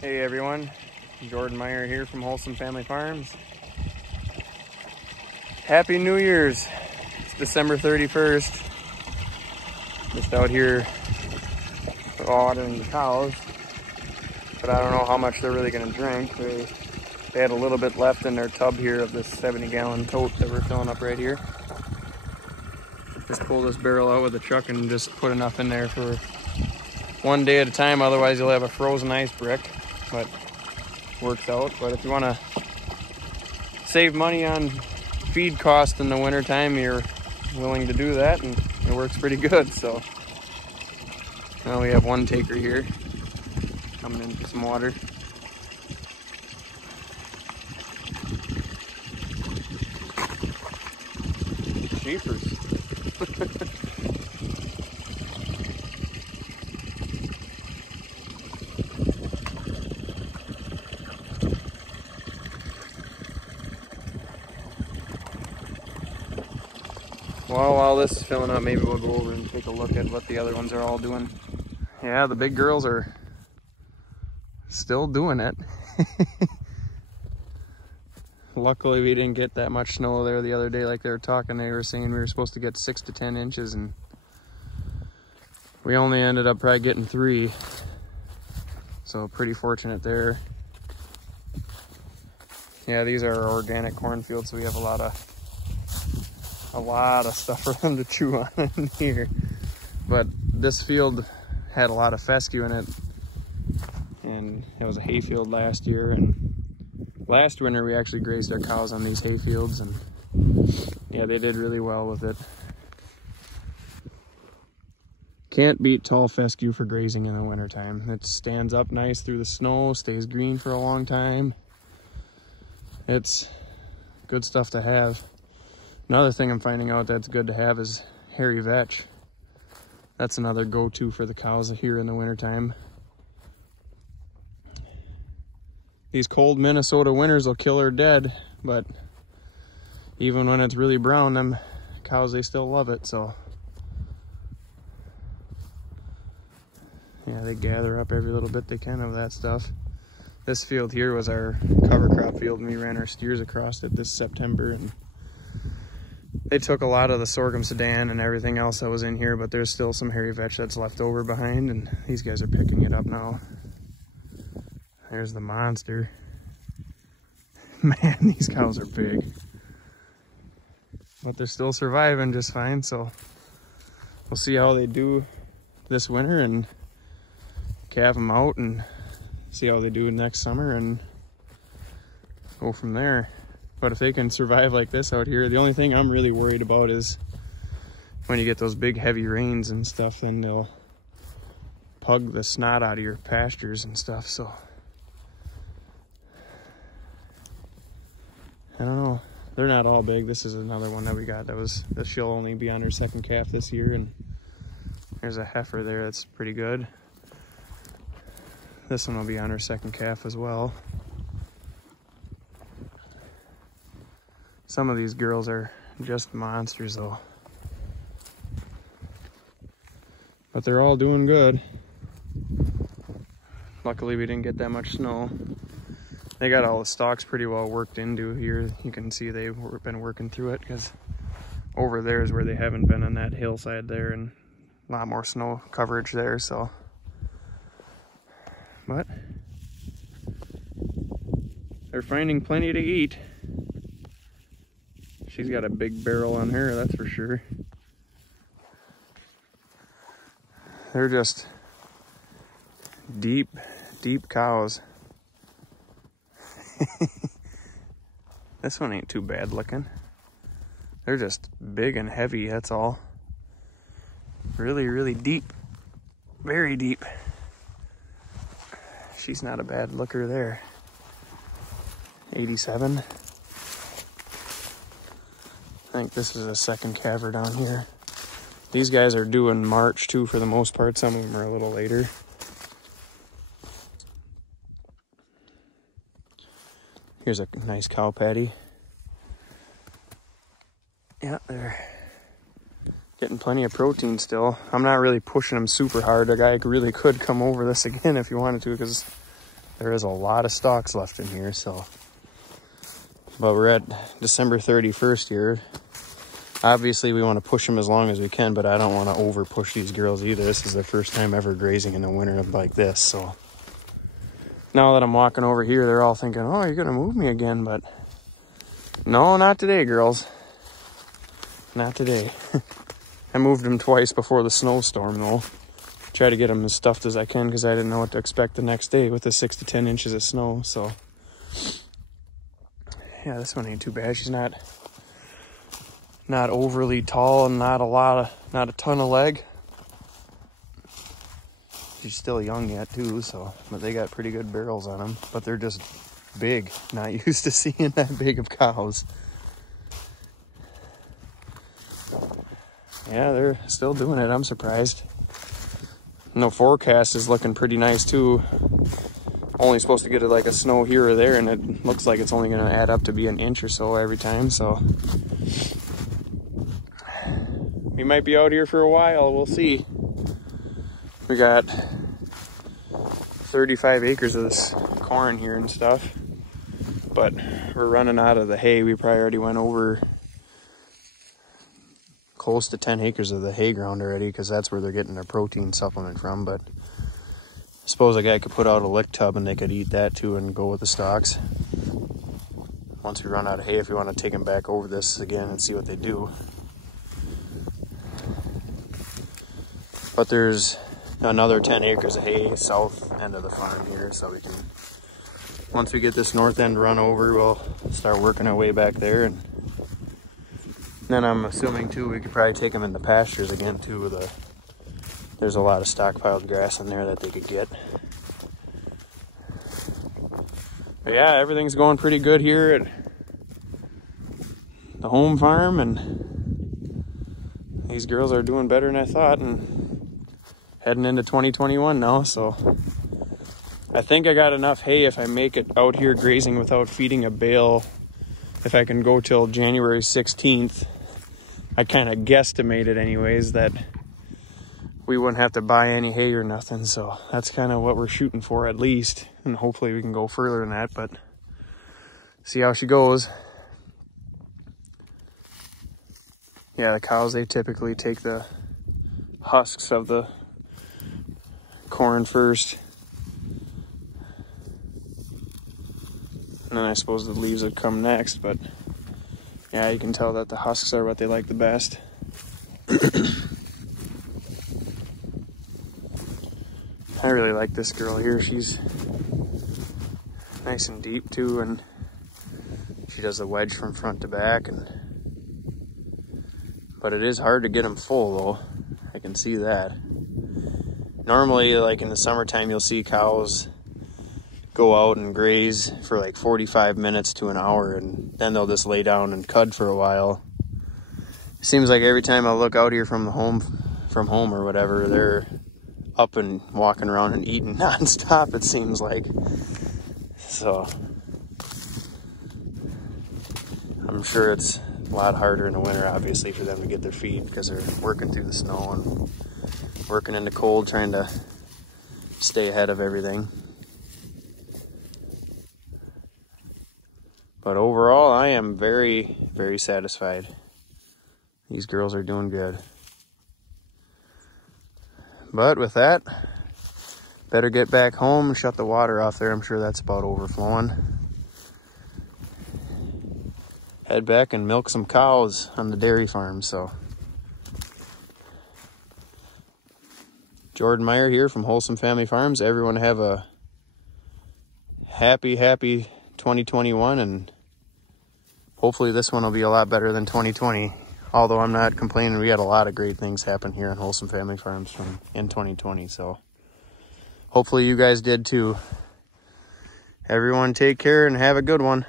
Hey everyone, Jordan Meyer here from Wholesome Family Farms. Happy New Year's! It's December 31st. Just out here watering the cows, but I don't know how much they're really going to drink. They had a little bit left in their tub here of this 70-gallon tote that we're filling up right here. Just pull this barrel out with the truck and just put enough in there for one day at a time, otherwise you'll have a frozen ice brick, but works out. But if you want to save money on feed cost in the winter time, you're willing to do that, and it works pretty good. So now we have one taker here coming in for some water. Jeepers. Well, while this is filling up, maybe we'll go over and take a look at what the other ones are all doing. Yeah, the big girls are still doing it. Luckily, we didn't get that much snow there the other day like they were talking. They were saying we were supposed to get 6 to 10 inches, and we only ended up probably getting 3. So pretty fortunate there. Yeah, these are our organic cornfields, so we have a lot of stuff for them to chew on in here. But this field had a lot of fescue in it, and it was a hay field last year, and last winter we actually grazed our cows on these hay fields, and yeah, they did really well with it. Can't beat tall fescue for grazing in the wintertime. It stands up nice through the snow, stays green for a long time. It's good stuff to have. Another thing I'm finding out that's good to have is hairy vetch. That's another go-to for the cows here in the wintertime. These cold Minnesota winters will kill her dead, but even when it's really brown, them cows, they still love it, so. Yeah, they gather up every little bit they can of that stuff. This field here was our cover crop field, and we ran our steers across it this September, and they took a lot of the sorghum sudan and everything else that was in here, but there's still some hairy vetch that's left over behind, and these guys are picking it up now. There's the monster. Man, these cows are big. But they're still surviving just fine, so we'll see how they do this winter and calve them out and see how they do next summer and go from there. But if they can survive like this out here, the only thing I'm really worried about is when you get those big heavy rains and stuff, then they'll pug the snot out of your pastures and stuff. So I don't know. They're not all big. This is another one that we got that she'll only be on her second calf this year, and there's a heifer there that's pretty good. This one will be on her second calf as well. Some of these girls are just monsters though. But they're all doing good. Luckily we didn't get that much snow. They got all the stalks pretty well worked into here. You can see they've been working through it, because over there is where they haven't been on that hillside there, and a lot more snow coverage there, so. But they're finding plenty to eat. She's got a big barrel on her, that's for sure. They're just deep, deep cows. This one ain't too bad looking. They're just big and heavy, that's all. Really, really deep. Very deep. She's not a bad looker there. 87. I think this is a second calver down here. These guys are due in March too for the most part. Some of them are a little later. Here's a nice cow patty. Yeah, they're getting plenty of protein still. I'm not really pushing them super hard. A guy really could come over this again if he wanted to, because there is a lot of stalks left in here, so. But we're at December 31st here. Obviously, we want to push them as long as we can, but I don't want to over push these girls either. This is their first time ever grazing in the winter like this, so. Now that I'm walking over here, they're all thinking, oh, you're going to move me again, but no, not today, girls. Not today. I moved them twice before the snowstorm, though. Try to get them as stuffed as I can because I didn't know what to expect the next day with the 6 to 10 inches of snow, so. Yeah, this one ain't too bad. She's not overly tall and not a ton of leg. She's still young yet too, so, but they got pretty good barrels on them, but they're just big. Not used to seeing that big of cows. Yeah, they're still doing it. I'm surprised. And the forecast is looking pretty nice too. Only supposed to get like a snow here or there, and it looks like it's only going to add up to be an inch or so every time, so we might be out here for a while. We'll see. We got 35 acres of this corn here and stuff, but we're running out of the hay. We probably already went over close to 10 acres of the hay ground already, because that's where they're getting their protein supplement from. But I suppose a guy could put out a lick tub and they could eat that too and go with the stalks. Once we run out of hay, if we want to take them back over this again and see what they do. But there's another 10 acres of hay south end of the farm here, so we can, once we get this north end run over, we'll start working our way back there. And then I'm assuming too we could probably take them in the pastures again too. There's a lot of stockpiled grass in there that they could get. But yeah, everything's going pretty good here at the home farm, and these girls are doing better than I thought, and heading into 2021 now, so I think I got enough hay if I make it out here grazing without feeding a bale. If I can go till January 16th, I kind of guesstimated anyways that we wouldn't have to buy any hay or nothing, so that's kind of what we're shooting for at least, and hopefully we can go further than that, but see how she goes. Yeah, the cows, they typically take the husks of the corn first, and then I suppose the leaves would come next, but yeah, you can tell that the husks are what they like the best. I really like this girl here. She's nice and deep too, and she does the wedge from front to back. But it is hard to get them full though. I can see that. Normally, like in the summertime, you'll see cows go out and graze for like 45 minutes to an hour, and then they'll just lay down and cud for a while. It seems like every time I look out here from home or whatever, they're up and walking around and eating nonstop, it seems like. So I'm sure it's a lot harder in the winter, obviously, for them to get their feed because they're working through the snow and working in the cold, trying to stay ahead of everything. But overall, I am very, very satisfied. These girls are doing good. But with that, better get back home and shut the water off there. I'm sure that's about overflowing. Head back and milk some cows on the dairy farm. So, Jordan Meyer here from Wholesome Family Farms. Everyone have a happy 2021, and hopefully this one will be a lot better than 2020. Although I'm not complaining, we had a lot of great things happen here on Wholesome Family Farms in 2020. So hopefully you guys did too. Everyone take care and have a good one.